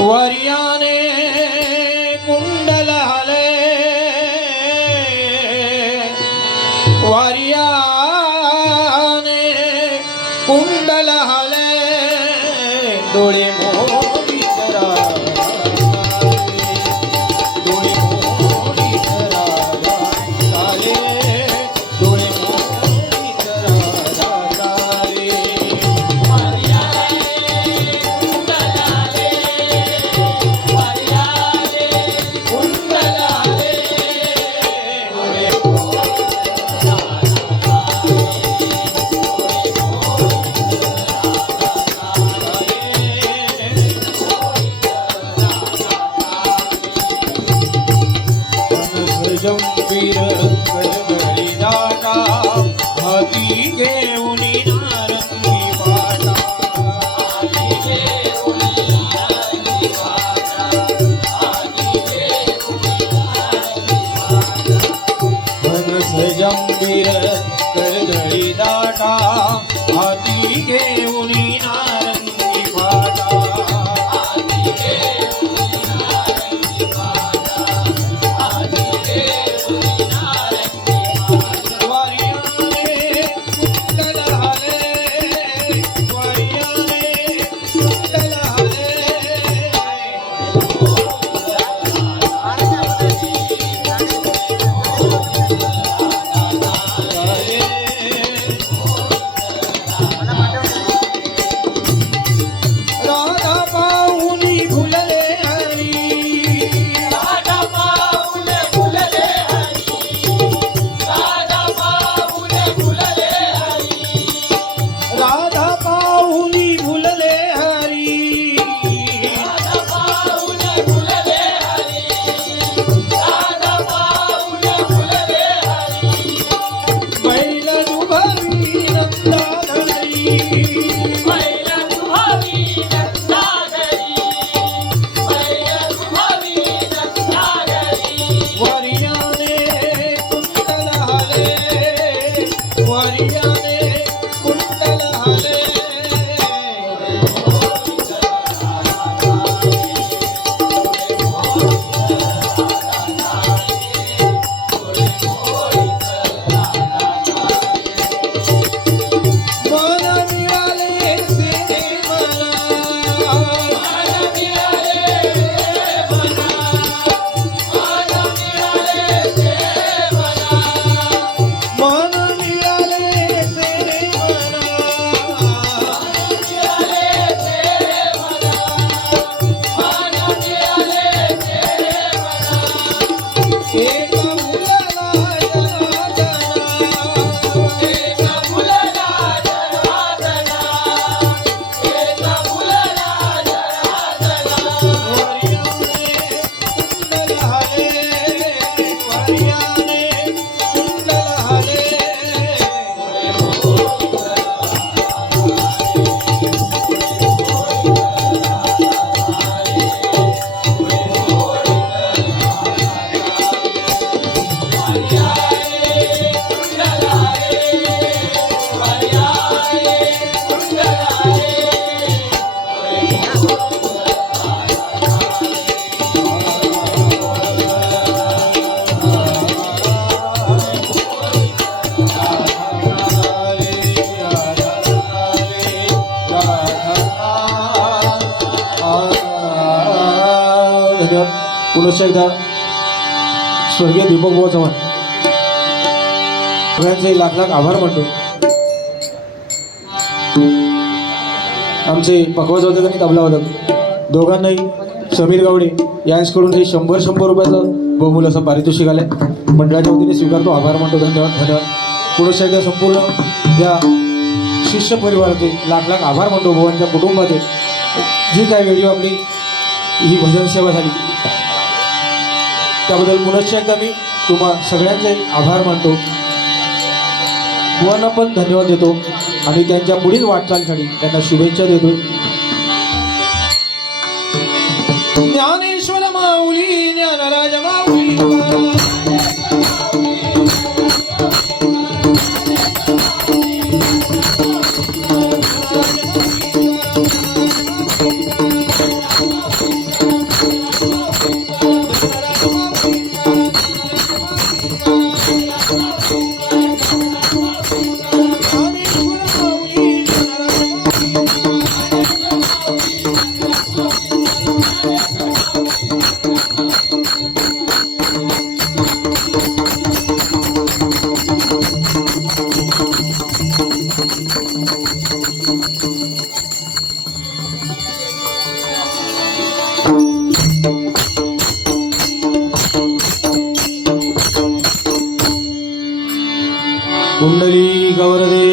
વર્યાને કુંડલ હલે વર્યાને કુંડલ હલે ડોળી पुनश्च एकदा स्वर्गीय दीपक बुवा चव्हाण. सगळ्यांचे लाख लाख आभार मानतो. आमचे पकवाज वादक आणि तबला वादक दोघांनाही समीर गावडे यांच्याकडून हे शंभर शंभर रुपयाचं बहुमूल असं पारितोषिक आलंय. मंडळाच्या वतीने स्वीकारतो. आभार मानतो. धन्यवाद. धन्यवाद. पुनश्च एकदा संपूर्ण या शिष्य परिवाराचे लाख लाख आभार मानतो. भगवानच्या कुटुंबाचे. जी काय व्हिडिओ आपली ही भजन सेवा झाली त्याबद्दल पुनश्च एकदा मी तुम्हा सगळ्यांचे आभार मानतो. बुवांना पण धन्यवाद देतो. आणि त्यांच्या पुढील वाटचालीसाठी त्यांना शुभेच्छा देतो. ज्ञानेश्वर माऊली ज्ञानराज माऊली ಗೌರವೇ